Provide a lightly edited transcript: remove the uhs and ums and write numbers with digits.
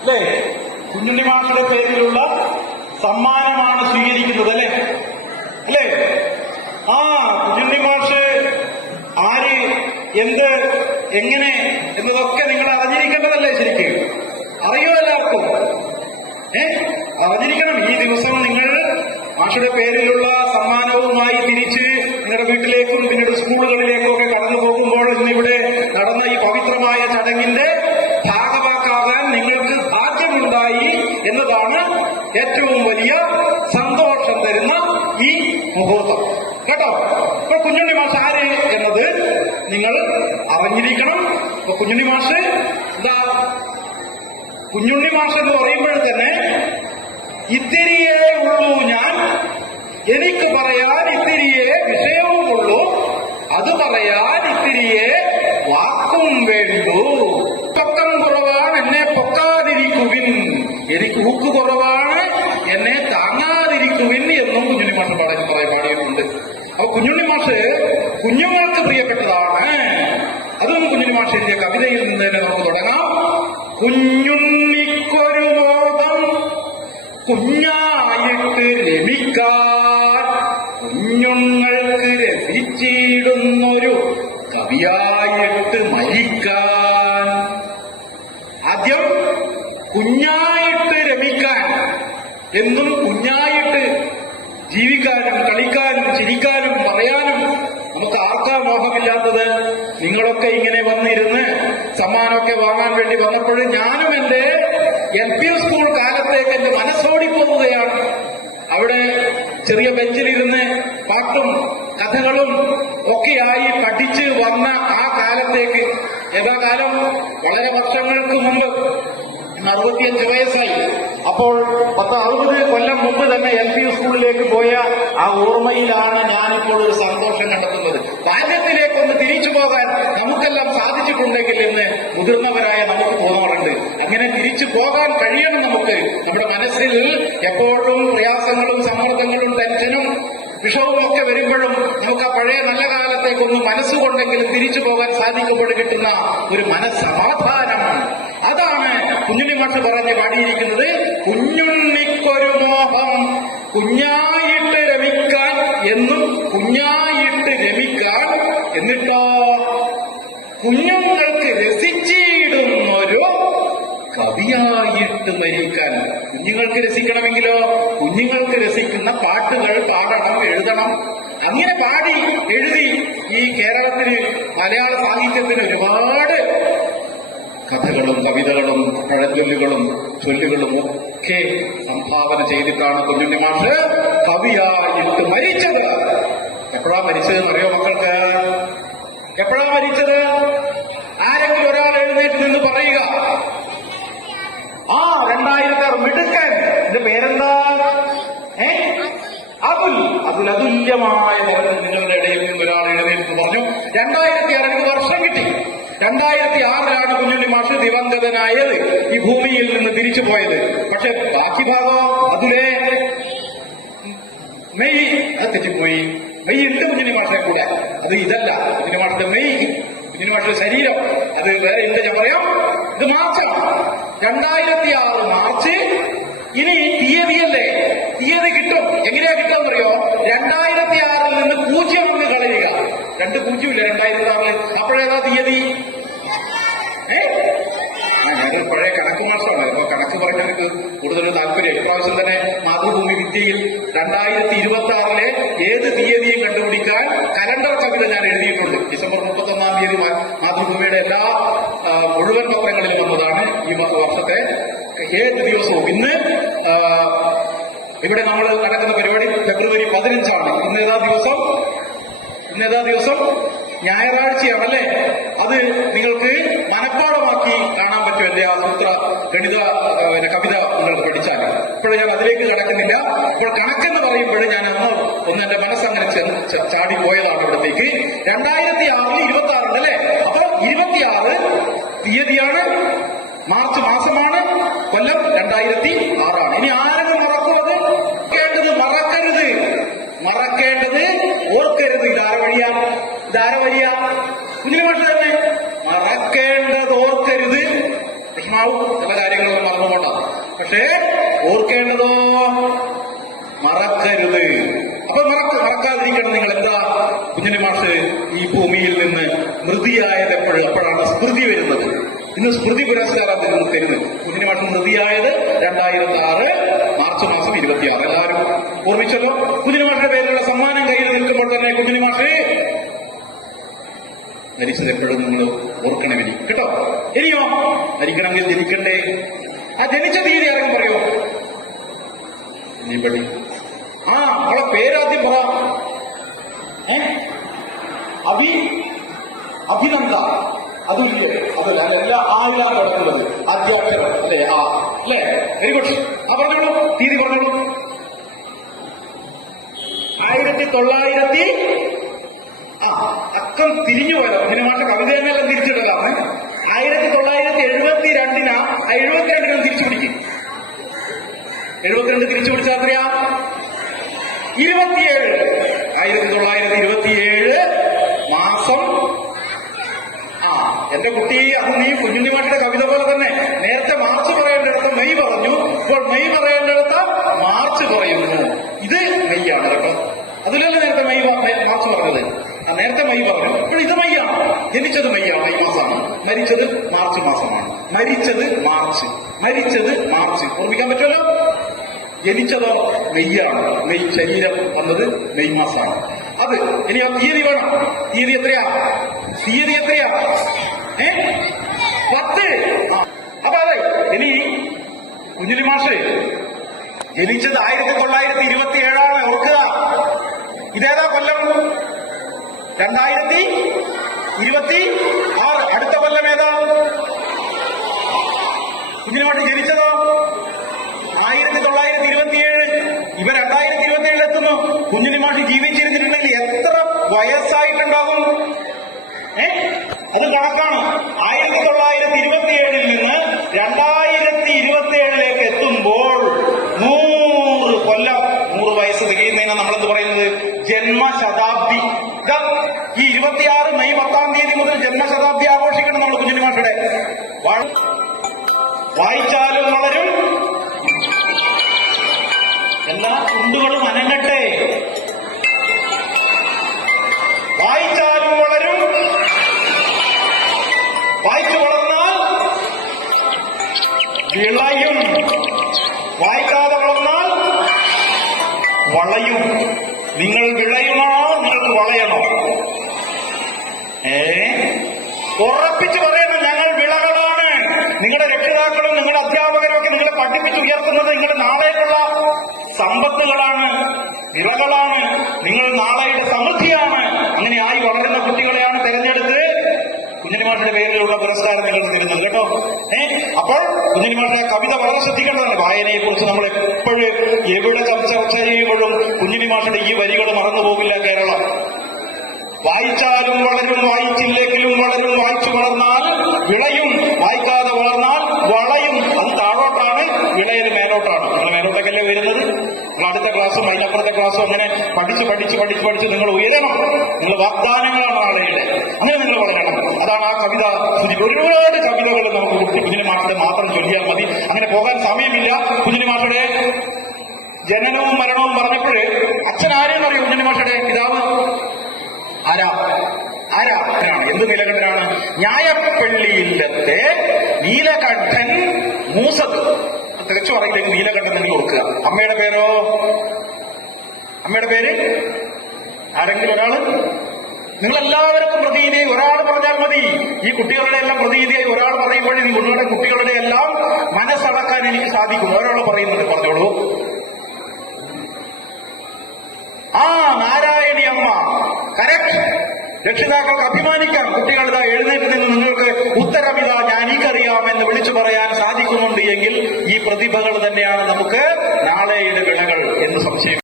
അല്ലേ? കുഞ്ഞുണ്ണി മാഷിന്റെ പേരിലുള്ള സമ്മാനമാണ് സ്വീകരിക്കുന്നത് അല്ലേ? അല്ലേ? ആ കുഞ്ഞുണ്ണി മാഷ് ആര്, എന്ത്, എങ്ങനെ എന്നതൊക്കെ നിങ്ങൾ അറിഞ്ഞിരിക്കേണ്ടതല്ലേ? ശരിക്കും അറിയോ എല്ലാവർക്കും? അറിഞ്ഞിരിക്കണം. ഈ ദിവസം നിങ്ങൾ മാഷയുടെ പേരിലുള്ള സമ്മാനവുമായി തിരിച്ച് നിങ്ങളുടെ വീട്ടിലേക്കും പിന്നീട് സ്കൂളുകളിലേക്കും ഒക്കെ കടന്നു പോകുമ്പോൾ ഇന്നിവിടെ നടന്ന ഈ പവിത്രമായ ചടങ്ങിന്റെ ഭാഗമാക്കാകാൻ നിങ്ങൾക്ക് ഭാഗ്യമുണ്ടായി എന്നതാണ് ഏറ്റവും വലിയ സന്തോഷം തരുന്ന ഈ മുഹൂർത്തം കേട്ടോ. ഇപ്പൊ കുഞ്ഞുണ്ണി മാഷ് ആര് എന്നത് നിങ്ങൾ അറിഞ്ഞിരിക്കണം. ഇപ്പൊ കുഞ്ഞുണ്ണി മാഷ് എന്താ, കുഞ്ഞുണ്ണി മാഷ് എന്ന് പറയുമ്പോൾ തന്നെ ഇത്തിരിയേ ഉള്ളൂ ഞാൻ, എനിക്ക് പറയാൻ ഇത്തിരിയേ വിഷയവുമുള്ളൂ, അത് പറയാൻ ഇത്തിരിയേ വാക്കും വേണ്ടു. പൊക്കം കുറവാണ് എന്നെ പൊക്കാതിരിക്കുവിൻ, എനിക്ക് ഊക്ക് കുറവാണ് എന്നെ താങ്ങാതിരിക്കുവിൻ എന്നും കുഞ്ഞുണ്ണി മാഷ് പാടിയിട്ടുണ്ട്. അപ്പൊ കുഞ്ഞുണ്ണി മാഷ് കുഞ്ഞുങ്ങൾക്ക് പ്രിയപ്പെട്ടതാണ്. അതും കുഞ്ഞുണ്ണി മാഷ് എഴുതിയ കവിതയിൽ നിന്ന് തന്നെ നമുക്ക് തുടങ്ങാം. കുഞ്ഞുണ്ണിക്കൊരു മോദം കുഞ്ഞായിട്ട് രമിക്കാൻ, കുഞ്ഞുങ്ങൾക്ക് രസിച്ചിടുന്നൊരു കവിയായിട്ട് മരിക്കാൻ. ആദ്യം കുഞ്ഞായിട്ട് രമിക്കാൻ എന്നും കുഞ്ഞായിട്ട് ജീവിക്കാനും കളിക്കാനും ചിരിക്കാനും പറയാനും നമുക്ക് ആർക്കാ മോഹമില്ലാത്തത്? നിങ്ങളൊക്കെ ഇങ്ങനെ വന്നിരുന്ന് സമ്മാനമൊക്കെ വാങ്ങാൻ വേണ്ടി വന്നപ്പോൾ ഞാനും എന്റെ LP സ്കൂൾ കാലത്തേക്ക് എന്റെ മനസ്സോടിപ്പോവുകയാണ്. അവിടെ ചെറിയ ബെഞ്ചിലിരുന്ന് പാട്ടും കഥകളും ഒക്കെയായി പഠിച്ച് വന്ന ആ കാലത്തേക്ക്, ഏതാ കാലം? വളരെ വർഷങ്ങൾക്ക് മുമ്പ്. 65 വയസ്സായി. അപ്പോൾ 60 കൊല്ലം മുമ്പ് തന്നെ LP സ്കൂളിലേക്ക് പോയ ആ ഓർമ്മയിലാണ് ഞാനിപ്പോൾ ഒരു സന്തോഷം കണ്ടെത്തുന്നത്. ബാല്യത്തിലേക്കൊന്ന് തിരിച്ചു പോകാൻ നമുക്കെല്ലാം സാധിച്ചിട്ടുണ്ടെങ്കിൽ എന്ന് മുതിർന്നവരായ നമുക്ക് തോന്നാറുണ്ട്. അങ്ങനെ തിരിച്ചു പോകാൻ കഴിയണം നമുക്ക്. നമ്മുടെ മനസ്സിൽ എപ്പോഴും പ്രയാസങ്ങളും സമ്മർദ്ദങ്ങളും ടെൻഷനും വിഷവും ഒക്കെ വരുമ്പോഴും നമുക്ക് ആ പഴയ നല്ല കാലത്തേക്കൊന്ന് മനസ്സുകൊണ്ടെങ്കിലും തിരിച്ചു പോകാൻ സാധിക്കുമ്പോൾ കിട്ടുന്ന ഒരു മനസ്സമാധാനമാണ്. അതാണ് കുഞ്ഞുണ്ണി മാഷ് പറഞ്ഞ് പാടിയിരിക്കുന്നത്. കുഞ്ഞുണ്ണിക്കൊരു മോഹം കുഞ്ഞായിട്ട് രമിക്കാൻ എന്നും കുഞ്ഞായിട്ട് രമിക്കാൻ, എന്നിട്ടോ കുഞ്ഞുങ്ങൾക്ക് രസിച്ചിടുന്നൊരു കവിയായിട്ട് മരിക്കാൻ. കുഞ്ഞുങ്ങൾക്ക് രസിക്കണമെങ്കിലോ കുഞ്ഞുങ്ങൾക്ക് രസിക്കുന്ന പാട്ടുകൾ പാടണം, എഴുതണം. അങ്ങനെ പാടി എഴുതി ഈ കേരളത്തിന്, മലയാള സാഹിത്യത്തിന് ഒരുപാട് കഥകളും കവിതകളും പഴഞ്ചൊല്ലുകളും ചൊല്ലുകളും ഒക്കെ സംഭാവന ചെയ്തിട്ടാണ് കുഞ്ഞുണ്ണി മാഷ് കവിയായിട്ട് മരിച്ചത്. എപ്പോഴാ മരിച്ചതെന്ന് അറിയോ മക്കൾക്ക്? എപ്പോഴാ മരിച്ചത്? ആരെങ്കിലും ഒരാൾ എഴുന്നേറ്റ് നിന്ന് പറയുക. 2006. മിടുക്കൻ. എന്റെ പേരെന്താ? അതുല്യമായ നിങ്ങളുടെ ഇടയിൽ നിന്ന് ഒരാൾ എഴുന്നേറ്റ് പറഞ്ഞു 2006. എനിക്ക് വർഷം കിട്ടി. 2006 കുഞ്ഞുണ്ണി മാഷ് ദിവംഗതനായത്, ഈ ഭൂമിയിൽ നിന്ന് തിരിച്ചു പോയത്. പക്ഷെ ബാക്കി ഭാഗം അതിലെ മെയ്, അത് തെറ്റിപ്പോയി. മെയ് ഉണ്ട് കുഞ്ഞുണ്ണി മാഷിനെ കൂടെ. അത് ഇതല്ല കുഞ്ഞുണ്ണി മാഷിന്റെ മെയ്, കുഞ്ഞുണ്ണി മാഷിന്റെ ശരീരം അത് വേറെ ഉണ്ട്. ഞാൻ പറയാം, ഇത് മാർച്ചാണ്. 2006 മാർച്ച്. ഇനി തീയതിയല്ലേ? തീയതി കിട്ടും. എങ്ങനെയാ കിട്ടുമെന്നറിയോ? 2006 നിന്ന് 0 അങ്ങ് കളയുക. 2 പൂജ്യമില്ല 2006. അപ്പോഴേതാ തീയതി? ഞങ്ങൾ പഴയ കണക്ക് മാസമാണ്. അപ്പൊ കണക്ക് പറയാൻ എനിക്ക് കൂടുതൽ താല്പര്യം. ഇപ്രാവശ്യം തന്നെ മാതൃഭൂമി വിദ്യയിൽ 2026 ഏത് തീയതിയും കണ്ടുപിടിക്കാൻ കലണ്ടർ കവിത ഞാൻ എഴുതിയിട്ടുണ്ട്. ഡിസംബർ 31-ാം തീയതി മാതൃഭൂമിയുടെ എല്ലാ മുഴുവൻ പത്രങ്ങളിലും വന്നതാണ് ഈ വർഷത്തെ ഏത് ദിവസവും. ഇന്ന് ഇവിടെ നമ്മൾ നടക്കുന്ന പരിപാടി ഫെബ്രുവരി 15. ഇന്നേതാ ദിവസം? ഞായറാഴ്ചയാണല്ലേ? അത് നിങ്ങൾക്ക് മനഃപ്പാഠമാക്കി കാണാൻ പറ്റും. എന്റെ ആ സൂത്ര ഗണിത കവിത നിങ്ങൾക്ക് പഠിച്ചാൽ. ഇപ്പോൾ ഞാൻ അതിലേക്ക് കടക്കുന്നില്ല. ഇപ്പോൾ കണക്കെന്ന് പറയുമ്പോൾ ഞാൻ ഒന്ന് എന്റെ മനസ്സങ്ങനെ ചാടിപ്പോയതാണ് ഇവിടത്തേക്ക്. 2006 26 അല്ലേ? അപ്പൊ 26 തീയതിയാണ്, മാർച്ച് മാസമാണ്, കൊല്ലം 2006. ഇനി ആരെങ്കിലും മറക്കുന്നത്? മറക്കേണ്ടത് ഓർക്കരുത്. ഇതാര വഴിയാ? കുഞ്ഞിന് ഭാഷ തന്നെ. മറക്കേണ്ടത് ഓർക്കരുത്. നന്നാവും, ചില കാര്യങ്ങളൊന്നും മറന്നുകൊണ്ട. പക്ഷേ ഓർക്കേണ്ടതോ മറക്കരുത്. അപ്പൊ മറക്കാതിരിക്കണം. നിങ്ങൾ എന്താ കുഞ്ഞിന് മാഷ് ഈ ഭൂമിയിൽ നിന്ന് മൃതിയായത് അപ്പോഴാണ് സ്മൃതി വരുന്നത്. ഇന്ന് സ്മൃതി പുരസ്കാരം തരുന്നത്. കുഞ്ഞിന് മാഷ് മൃതിയായത് 2006 മാർച്ച് മാസം 26. എല്ലാവരും ഓർമ്മിച്ചല്ലോ. കുഞ്ഞിന് മാഷിന്റെ പേരിലുള്ള സമ്മാനം കയ്യിൽ നിൽക്കുമ്പോൾ തന്നെ കുഞ്ഞിന് മാഷ് മരിച്ചത് എപ്പോഴും നിങ്ങൾ ഓർക്കണമെങ്കിൽ കേട്ടോ. ഇനിയോ മരിക്കണമെങ്കിൽ ജനിക്കണ്ടേ? ആ ജനിച്ച തീയതി ആരെങ്കിലും പറയോ? ഇനിപടി അവളെ പേരാദ്യം പറ. അഭിനന്ദ. അതില്ലേ? അതല്ല, അതല്ല, ആയിലാണ് കിടക്കുന്നത്. അധ്യാപകർ അല്ലേ? അല്ലേ? Very good. പറഞ്ഞോളൂ, തീയതി പറഞ്ഞോളൂ. 1900 അക്കം തിരിഞ്ഞു പോയതോ? കുഞ്ഞിന് മാഷ കവിത തന്നെല്ലാം തിരിച്ചിടലാണ്. 1972 72 തിരിച്ചു പിടിക്കും. 72 തിരിച്ചു പിടിച്ചാൽ എത്രയാ? 27. 1927 മാസം. എന്റെ കുട്ടി, അത് നീ കുഞ്ഞുണ്ണിമാരുടെ കവിത പോലെ തന്നെ നേരത്തെ മാർച്ച് പറയേണ്ടിടത്ത് മെയ് പറഞ്ഞു, ഇപ്പോൾ മെയ് പറയേണ്ടിടത്ത് മാർച്ച് പറയുന്നു. ഇത് മെയ്യാണ് കേട്ടോ. അതിലല്ല നേരത്തെ മാർച്ച് പറഞ്ഞത്. നേരത്തെ മെയ് പറഞ്ഞു, ഇപ്പോൾ ഇത് മെയ്യാണ്. ജനിച്ചത് മെയ്യാണ്, മെയ് മാസമാണ്. മരിച്ചത് മാർച്ച് മാസമാണ്. മരിച്ചത് മാർച്ച്. ഓർമ്മിക്കാൻ പറ്റുമല്ലോ. ജനിച്ചതോ മെയ്യാണ്. മെയ് ശരീരം വന്നത് മെയ് മാസമാണ്. അത് ഇനി തീയതി വേണം. തീയതി എത്രയാ? 10. അപ്പൊ അതെ, ഇനി കുഞ്ഞുണ്ണി മാഷ് ജനിച്ചത് 1927. ഓർക്കുക. ഇതേതാ കൊല്ലം? 2026. അടുത്ത കൊല്ലം ഏതാ? കുഞ്ഞുണ്ണി മാഷ് ജനിച്ചതോ 1927. ഇവ 2027 എത്തുന്നു. കുഞ്ഞുണ്ണി മാഷ് ജീവിച്ചിരുന്നിട്ടുണ്ടെങ്കിൽ എത്ര വയസ്സായിട്ടുണ്ടാകും? അത് കണക്കാണ്. 1927 നിന്ന് 2027 എത്തുമ്പോൾ 100 കൊല്ലം, 100 വയസ്സ് തികയുന്നതിനാണ് നമ്മളെന്ത് പറയുന്നത്? ജന്മശതാബ്ദി. ഈ 26 മെയ് 10 മുതൽ ജന്മശതാബ്ദി ആഘോഷിക്കണം നമ്മൾ കുഞ്ഞുണ്ണി മാഷയുടെ. വായിച്ചാലും വളരും, എല്ലാ ചുണ്ടുകളും അനങ്ങട്ടെ. വായിച്ചാലും വളരും, വായിച്ചു വളർന്നാൽ വിളയും, വായിക്കാതെ വളർന്നാൽ വളയും. നിങ്ങൾ വിളയുമാണോ നിങ്ങൾക്ക് വളയണോ? ഉറപ്പിച്ച് പറയണം, ഞങ്ങൾ വിളകളാണ്. നിങ്ങളുടെ രക്ഷിതാക്കളും നിങ്ങളുടെ അധ്യാപകരും ഒക്കെ നിങ്ങളെ പഠിപ്പിച്ച് ഉയർത്തുന്നത് നിങ്ങളുടെ നാളെയുള്ള സമ്പത്തുകളാണ്, വിളകളാണ്. നിങ്ങൾ നാളെയുടെ സമൃദ്ധിയാണ്. അങ്ങനെ ആയി വളരുന്ന കുട്ടികളെയാണ് തെരഞ്ഞെടുത്ത് കുഞ്ഞുണ്ണി മാഷയുടെ പേരിലുള്ള പുരസ്കാരം നിങ്ങൾക്ക് തരുന്നത് കേട്ടോ. അപ്പോൾ കുഞ്ഞുണ്ണി മാഷയുടെ കവിത വളരെ ശ്രദ്ധിക്കേണ്ടതാണ്. വായനയെ കുറിച്ച് നമ്മൾ എപ്പോഴും എവിടെ ചർച്ച ചെയ്യുമ്പോഴും കുഞ്ഞുണ്ണി മാഷയുടെ ഈ വരികൾ മറന്നു പോകില്ല കേരളം. വായിച്ചാലും വളരും, വായിച്ചില്ലെങ്കിലും വളരും, വായിച്ചു വളർന്നാൽ വിളയും, വായിക്കാതെ വളർന്നാൽ വളയും. അത് താഴോട്ടാണ്, വിളയിൽ മേലോട്ടാണ്. നിങ്ങൾ മേലോട്ടൊക്കെയല്ലേ വരുന്നത്. നിങ്ങൾ അടുത്ത ക്ലാസ്സും അതിനപ്പുറത്തെ ക്ലാസ്സും അങ്ങനെ പഠിച്ച് നിങ്ങൾ ഉയരണം. നിങ്ങൾ വാഗ്ദാനങ്ങളാണ് നാളെയുടെ. അങ്ങനെ നിങ്ങൾ വളരണം. അതാണ് ആ കവിത. ഒരുപാട് കവിതകൾ നമുക്ക് കുഞ്ഞുണ്ണി മാഷയുടെ മാത്രം ചൊല്ലിയാൽ മതി. അങ്ങനെ പോകാൻ സമയമില്ല. കുഞ്ഞുണ്ണി മാഷയുടെ ജനനവും മരണവും പറഞ്ഞപ്പോഴ് അച്ഛൻ ആരെയും അറിയും? കുഞ്ഞുണ്ണി മാഷയുടെ പിതാവ് ആരാ? എന്ത് നീലകണ്ഠനാണ്? ന്യായപ്പള്ളിയില്ലത്തെ നീലകണ്ഠൻ മൂസത്ത്. തികച്ചു പറയില്ലെങ്കിൽ നീലകണ്ഠൻ തന്നെ ഓർക്കുക. അമ്മയുടെ പേരോ? അമ്മയുടെ പേര് ആരെങ്കിലും ഒരാള്? നിങ്ങളെല്ലാവർക്കും പ്രതിനിധിയായി ഒരാൾ പറഞ്ഞാൽ മതി. ഈ കുട്ടികളുടെ എല്ലാം പ്രതിനിധിയായി ഒരാൾ പറയുമ്പോഴേ നിങ്ങളുടെ കുട്ടികളുടെ എല്ലാം മനസ്സടക്കാൻ എനിക്ക് സാധിക്കും. ഒരാൾ പറയുന്നുണ്ട്, പറഞ്ഞോളൂ. നാരായണി അമ്മ. കറക്റ്റ്. രക്ഷിതാക്കൾക്ക് അഭിമാനിക്കാം. കുട്ടികൾ ഇതാ എഴുന്നേറ്റ് നിന്ന് നിങ്ങൾക്ക് ഉത്തരവിതാ ഞാനീക്കറിയാമെന്ന് വിളിച്ചു പറയാൻ സാധിക്കുന്നുണ്ട് എങ്കിൽ ഈ പ്രതിഭകൾ തന്നെയാണ് നമുക്ക് നാളെയുടെ വിളകൾ എന്ന് സംശയം.